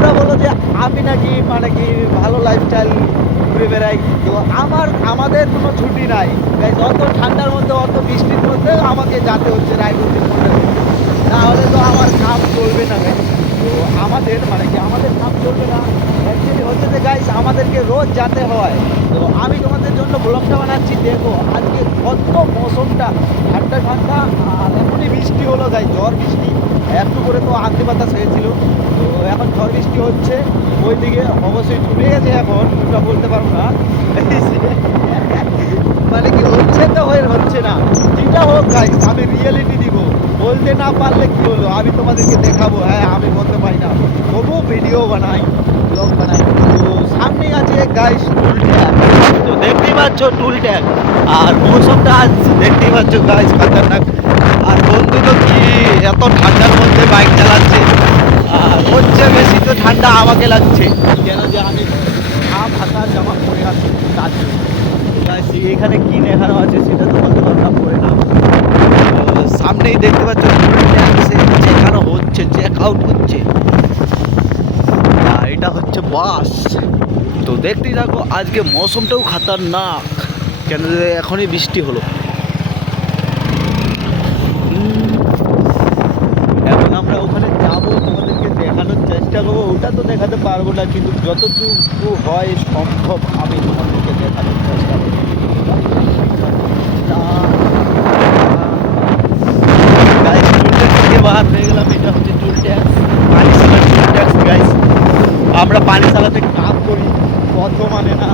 তোমরা বলো যে আমি নাকি মানে কি ভালো লাইফস্টাইল ঘুরে বেড়াই, তো আমাদের কোনো ছুটি নাই গাইস। অত ঠান্ডার মধ্যে অত বৃষ্টির মধ্যে আমাকে যেতে হচ্ছে রায়গঞ্জের মধ্যে, নাহলে তো আমার কাজ চলবে না গাইস। তো আমাদের মানে কি আমাদের কাজ চলবে না, অ্যাকচুয়ালি হচ্ছে যে গাইস আমাদেরকে রোজ যেতে হয়। তো আমি তোমাদের জন্য ব্লগটা বানাচ্ছি, দেখো আজকে কত মৌসুমটা ঠান্ডা ঠান্ডা, আর এখনই বৃষ্টি হলো গাইস, ঝড় বৃষ্টি। একটু করে তো আন্দি বাতাস হয়েছিল, তো এখন ঝড় বৃষ্টি হচ্ছে। ওইদিকে অবশ্যই ডুবে গেছে, এখন ওটা বলতে পারবো না মানে কি হচ্ছে তো হচ্ছে না, যেটা হোক গাইস আমি রিয়েলিটি দিব। বলতে না পারলে কি হলো, আমি তোমাদেরকে দেখাবো। হ্যাঁ আমি বলতে পারি না, তবু ভিডিও বানাই, ব্লগ বানাই। তো সামনে আছে গাইস টুল ট্যাগ, তো দেখতেই পাচ্ছ টুল ট্যাগ। আর মৌসুমটা আজ দেখতেই পাচ্ছ গাইস খতরনাক। আর বন্ধু তো কি এত ঠান্ডার মধ্যে বাইক চালাচ্ছে, আর হচ্ছে বেশি তো ঠান্ডা আমাকে লাগছে, কেন যে আমি হাতা জামা পরে আছি তার জন্য। গাইস এখানে কি দেখানো আছে সেটা তোমাকে দরকার পড়ে না। সামনেই দেখতে পাচ্ছ যেখানে হচ্ছে চেক আউট হচ্ছে, এটা হচ্ছে বাস। তো দেখতেই থাকো, আজকে মৌসুমটাও খাতারনাক, কেন যে এখনই বৃষ্টি হলো। এখন আমরা ওখানে যাবো, তোমাদেরকে দেখানোর চেষ্টা করবো। ওটা তো দেখাতে পারবো না, কিন্তু যতটুকু হয় সম্ভব আমি তোমাদেরকে দেখানোর চেষ্টা করবো। বাহার হয়ে গেলাম, এটা হচ্ছে টুল ট্যাক্স, পানিশালা টুল ট্যাক্স গাইস। আমরা পানিশালাতে কাজ করি, বর্ধমানে না।